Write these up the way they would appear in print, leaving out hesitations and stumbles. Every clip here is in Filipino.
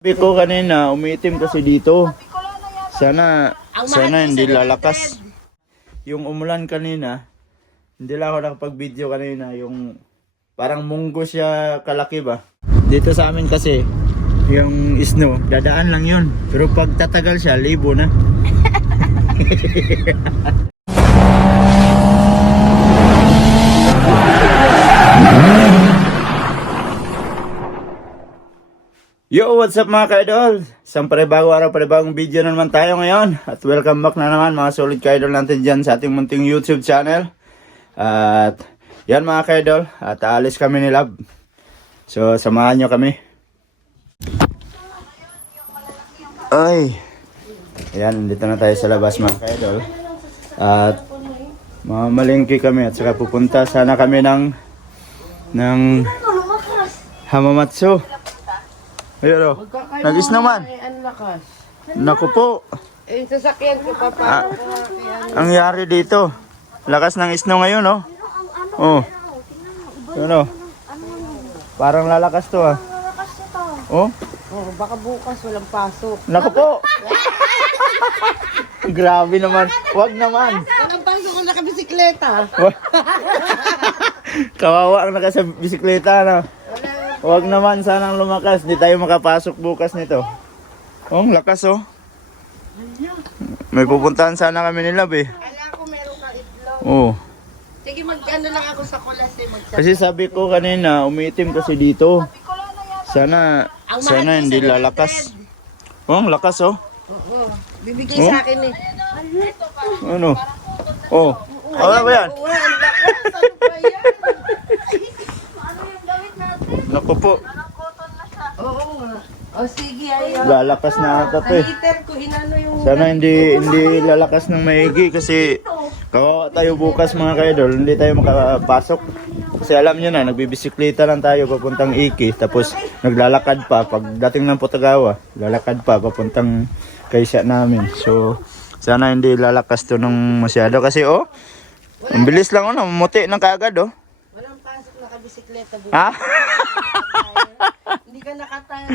Sabi ko kanina, umiitim kasi dito. Sana hindi lalakas. Yung umulan kanina, hindi lang ako nakapag-video kanina. Yung parang munggo siya kalaki ba. Dito sa amin kasi, yung snow, dadaan lang yun. Pero pag tatagal siya, libo na. Yo, what's up mga ka-idol? Isang bagong araw, bagong video na naman tayo ngayon. At welcome back na naman mga solid ka-idol natin dyan sa ating munting YouTube channel. At yan mga ka-idol, at aalis kami ni Lab. So, samahan nyo kami. Ay, ayan, dito na tayo sa labas mga ka-idol. At mamalingki kami at saka pupunta sana kami ng Hamamatsu. Ayun o, nagis naman. Naku po. Eh, sasakyan ko pa. Ang yari dito. Lakas ng snow ngayon, no? Oh. Ano? Parang lalakas to, ah. Oh? Oh, baka bukas walang pasok. Naku po. Grabe naman. Wag naman. Walang pasok kung nakabisikleta. Kawawa ang naka sa bisikleta, no? Wag naman sanang lumakas. Hindi tayo makapasok bukas nito. Oh, lakas, oh. May pupuntahan sana kami ni Lab, eh. Ala ko meron ka itlog. Oh. Sige, mag-ano lang ako sa kulas eh. Kasi sabi ko kanina, umiitim kasi dito. Sana hindi lalakas. Oh, ang lakas, oh. Oo. Bibigay sa akin eh. Ano? Oh. Ano ba yan? Oo, ang lakas. Ano ba yan? Naku po. Oo nga. O sige, ayaw. Lalakas na ata to, eh. Heater ko, inano yung... Sana hindi lalakas ng maigi kasi kawawa tayo bukas mga ka-idol. Hindi tayo makapasok. Kasi alam nyo na, nagbibisikleta lang tayo papuntang Iki. Tapos naglalakad pa. Pagdating ng Putagawa, lalakad pa papuntang kaisa namin. So, sana hindi lalakas to ng masyado. Kasi oh, ang bilis lang, oh, mamuti ng kaagad, oh. Walang pasok nakabisikleta. Ha? Hindi ka nakatayo.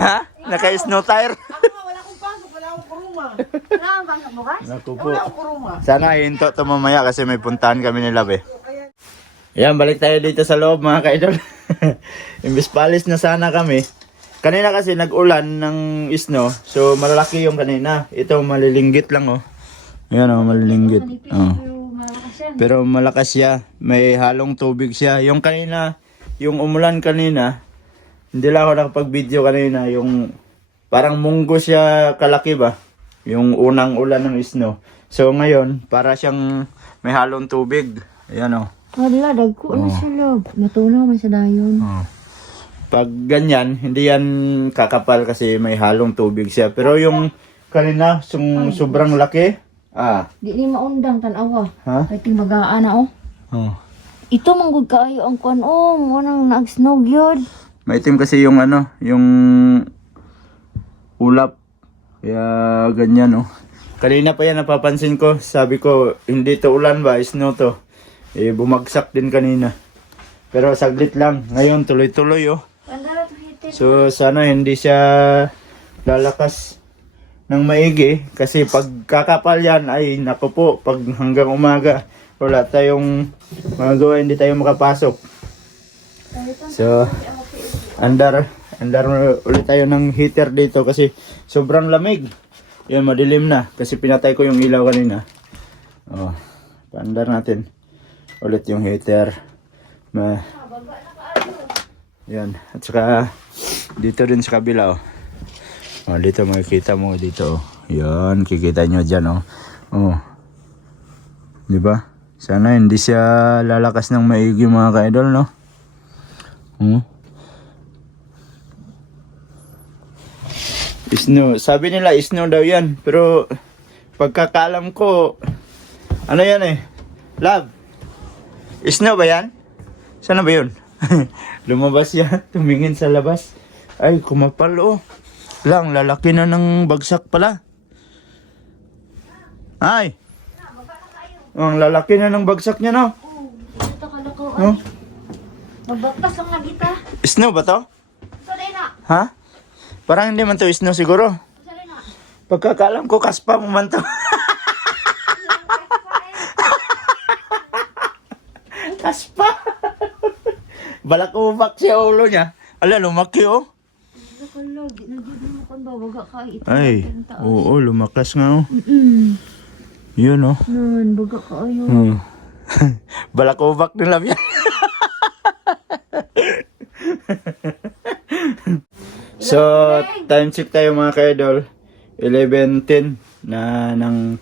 Ha? Naka-snow tire? Ako nga, wala akong pasok. Wala akong kuruma. Wala akong pasok bukas? Naku po. Wala akong kuruma. Sana hinto to mamaya kasi may puntahan kami ni Lab, eh. Ayan, balik tayo dito sa loob mga ka-idol. Imbis palis na sana kami. Kanina kasi nag-ulan ng snow. So malalaki yung kanina. Ito malilinggit lang, oh. Ayan, oh, malilinggit. Oh. Pero malakas siya. May halong tubig siya. Yung kanina, yung umulan kanina, hindi lang ako nakapag-video kanina. Yung parang munggo siya kalaki ba? Yung unang ulan ng snow. So ngayon, para siyang may halong tubig. Ayan, oh. Wala, dagko na sila. Matunaw man sa dayon. Oh. Pag ganyan, hindi yan kakapal kasi may halong tubig siya. Pero yung kanina, sobrang laki. Di ni maundang tanawa. Ha? Kay timagaan na oh. Oh. Ito manggod kaayo ang kuan oh, mo nang nag-snow gyud. Maitim kasi yung ano, yung ulap. Kaya ganyan, oh. Kanina pa yan napapansin ko. Sabi ko, hindi to ulan ba? Snow to. Eh, bumagsak din kanina. Pero saglit lang. Ngayon, tuloy-tuloy, oh. So, sana hindi siya lalakas ng maigi. Kasi pag kakapal yan, ay naku po, pag hanggang umaga, wala tayong magagawa, hindi tayo makapasok. So, andar ulit tayo ng heater dito kasi sobrang lamig. Yun, madilim na. Kasi pinatay ko yung ilaw kanina. Oh, paandar natin ulit yung heater. Yan. At saka dito din sa kabila, oh. Oh, dito makikita mo dito, oh. Yan, kikita nyo dyan, oh. Oh. Di ba? Sana hindi siya lalakas ng maigi mga ka-idol, no? Snow. Sabi nila snow daw yan. Pero pagkakalam ko, ano yan eh? Lab. Snow ba yan? Sana ba yun? Lumabas yan. Tumingin sa labas. Ay, kumapal, oh. Lang, lalaki na ng bagsak pala. Ay. Ang lalaki na ng bagsak niya, no? Ito kalako. No? Magbaktas lang na kita. Snow ba to? So, na. Ha? Parang hindi man to snow siguro. Pagkakaalam ko, kaspa mo man to. Kaspa. Balakubak siya ulo niya. Ala, lumaki oh. Ay, oo, lumakas nga oh. Yun oh. Nun, baga kaayo. Balakubak nila yan. So, time check tayo mga ka-idol. 11:10 na ng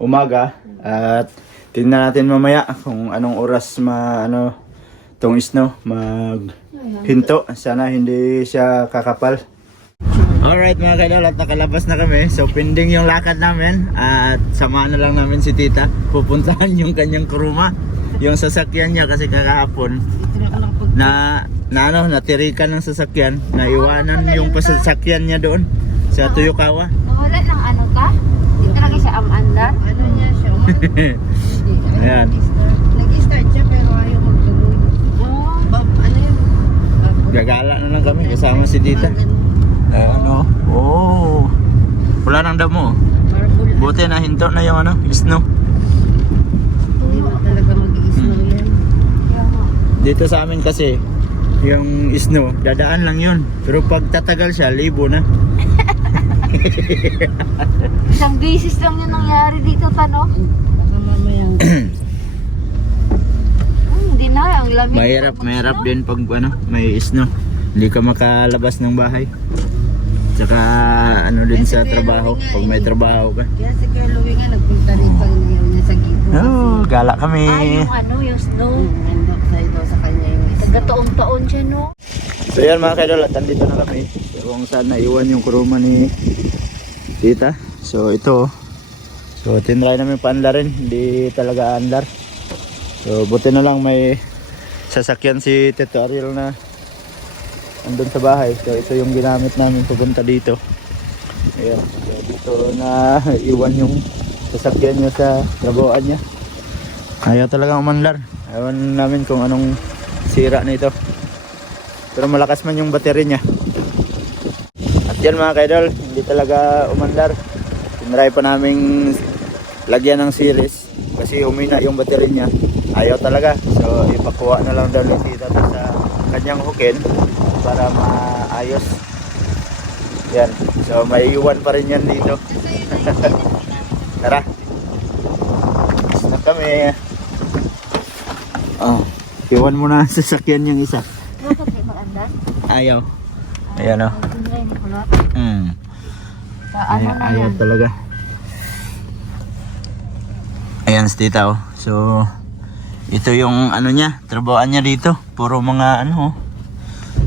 umaga. At tingnan natin mamaya kung anong oras tong snow maghinto. Sana hindi siya kakapal. Alright mga ka-idol, at nakalabas na kami. So pending yung lakad namin. At samahan na lang namin si tita. Pupuntahan yung kanyang kuruma. Yung sasakyan niya kasi kakahapon natirikan ng sasakyan, naiwanan yung pasasakyan niya doon sa Tuyukawa. Nawala ng ano ka? Hindi talaga siya amandar? Ano niya siya? Ayan. Nag-start siya pero ayaw magtuloy. Ano yun? Gagala na lang kami kasama si tita. Ayan o. Oh. Wala nang damo. Marble. Buti na hinto na yung snow. Hindi mo talaga mag-i-snow yan. Dito sa amin kasi yung snow, dadaan lang yun. Pero pag tatagal siya, libo na. Isang beses lang yung nangyari dito, Tano. Baka mamayang Hindi na, ang lamig. Mahirap din pag may snow. Hindi ka makalabas ng bahay. Tsaka din sa trabaho, pag may trabaho ka. kaya si Kuya Louie nga nagpunta rin pang niya sa Gibo. Oh, gala kami. Yung snow. Nandok sa ito sa kanya yung isa. Taga-taon-taon siya, no? So yan mga kaidol, at andito na kami. So, kung saan naiwan yung kuruma ni tita. So ito. So tinry namin paandarin, hindi talaga andar. So buti na lang may sasakyan si Tito Ariel na andun sa bahay. So ito yung ginamit namin pupunta dito. Ayan. So dito na iwan yung sasakyan niya sa trabahoan niya. Ayaw talaga umandar. Ayawan namin kung anong sira nito. Pero malakas man yung battery niya. At yan mga kaidol, hindi talaga umandar. Tinry pa naming lagyan ng series kasi humina yung battery niya. Ayaw talaga. So ipakuha na lang daw ni tita sa kanyang hukin para maayos. Yan. So may iwan pa rin yan dito. Tara. Stop kami. Oh, iwan mo na sa sasakyan yung isa. Bakit di mag-andar? Ayaw. Ayan o. Tinry ni Kulot. Sa Ayaw talaga. Ayan si tita oh. So ito yung niya, trabahoan niya dito. Puro mga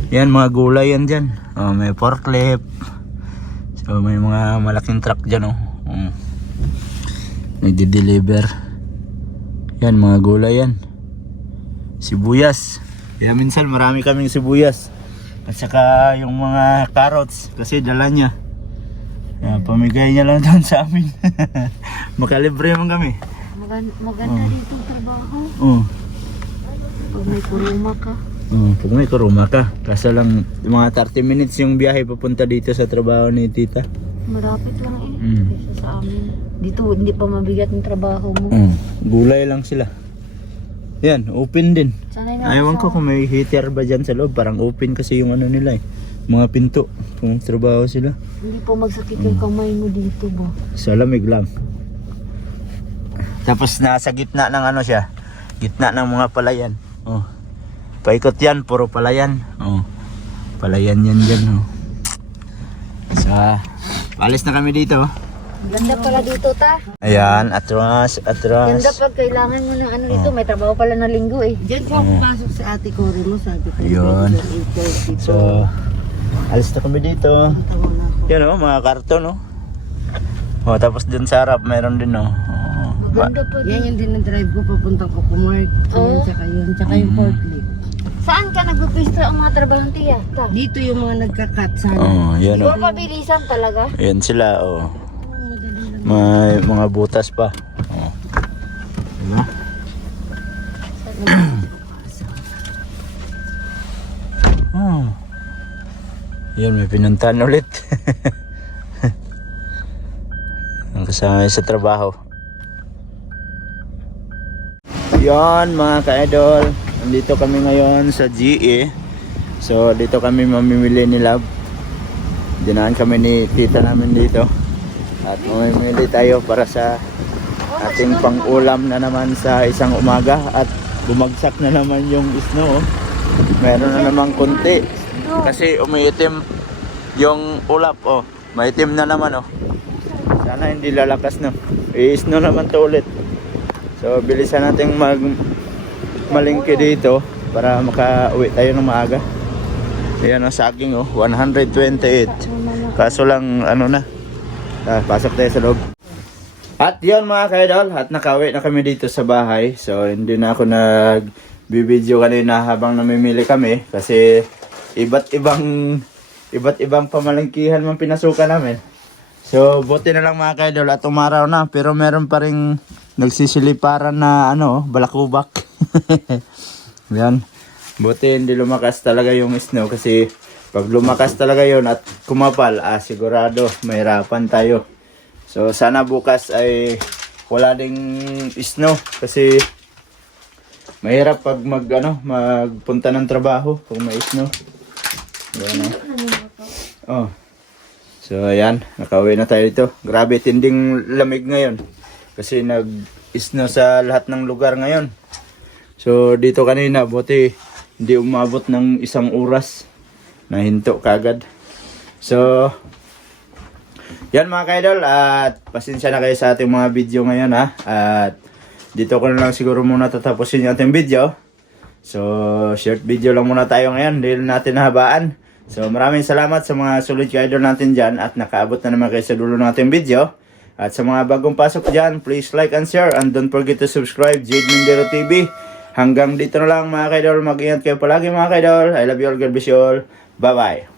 yan, mga gulay yan dyan. Oh, may forklift. So may mga malaking truck dyan oh. Nagdi-deliver. Yan, mga gulay yan. Sibuyas. Kaya minsan marami kaming sibuyas. At saka yung mga carrots kasi dala niya. Yan, pamigay niya lang doon sa amin. Makalibre man kami. Maganda dito ang trabaho. Oo. Pag may kuruma ka. Pag may kuruma ka. Kaso lang mga 30 minutes yung biyahe papunta dito sa trabaho ni tita. Malapit lang kaysa sa amin. Dito hindi pa mabigat ang trabaho mo. Gulay lang sila. Yan, open din. Sanay na Ayawan ko kung may heater ba dyan sa loob. Parang open kasi yung nila eh. Mga pinto. Kung trabaho sila. Hindi po magsakit yung kamay mo dito ba? Sa lamig lang. Tapos nasa gitna ng siya. Gitna ng mga palayan. Oh. Paikot yan, puro palayan. Oh. Palayan yan dyan. Oh. So, alis na kami dito. Ganda pala dito, ta. Ayan, atras. Ganda pag kailangan mo ng dito. May trabaho pala na linggo eh. Diyan po pasok si ate Cory mo, sabi ko. Ayun. Dito. So, alis na kami dito. Tawa na ako. Yan mga karton Oh, tapos dun sa harap, meron din Ganda po Yan yung din ang drive ko papuntang Kukumark. Oo. Tsaka yun. Tsaka yung forklift. Saan ka nagpipista ang mga trabahong tiya? Ta? Dito yung mga nagka-cut sana. Yan Puro pabilisan talaga. Ayan sila Madali lang. May mga butas pa. Diba? Yan, may pinuntahan ulit. Ang kasama sa trabaho. Yan mga ka-idol, nandito kami ngayon sa GE. So dito kami mamimili ni Love. Dinaan kami ni tita namin dito. At mamimili tayo para sa ating pang-ulam na naman sa isang umaga. At bumagsak na naman yung snow. Meron na naman konti. Kasi umiitim yung ulap. Oh, maitim na naman. Oh. Sana hindi lalakas no. I-snow naman to ulit. So bilisan natin malingki dito para makauwi tayo ng maaga. Ayan ang saging oh, 128. Kaso lang ano na. Pasok tayo sa loob. At yun mga ka-idol, at nakauwi na kami dito sa bahay. So hindi na ako nag-video kanina habang namimili kami kasi iba't ibang pamalingkihan man pinasukan namin. So buti na lang mga ka-idol at umaraw na, pero meron pa ring nagsisiliparan na ano, balakubak. Yan. Buti hindi lumakas talaga yung snow kasi pag lumakas talaga yon at kumapal, sigurado mahirapan tayo. So sana bukas ay wala ding snow kasi mahirap pag magpunta ng trabaho kung may snow. Yan, oh. So ayan, nakauwi na tayo dito. Grabe tinding lamig ngayon kasi nag-snow sa lahat ng lugar ngayon. So dito kanina buti hindi umabot ng 1 oras. Nahinto kagad. So yan mga ka-idol, at pasensya na kayo sa ating mga video ngayon ha. At dito ko na lang siguro muna tatapusin yung ating video. So short video lang muna tayo ngayon, hindi natin nahabaan. So maraming salamat sa mga solid ka-idol natin dyan at nakaabot na naman kayo sa dulo ng ating video. At sa mga bagong pasok dyan, please like and share and don't forget to subscribe Jade Mindero TV. Hanggang dito na lang mga ka-idol, mag-ingat kayo palagi mga ka-idol. I love you all, God bless you all. Bye bye.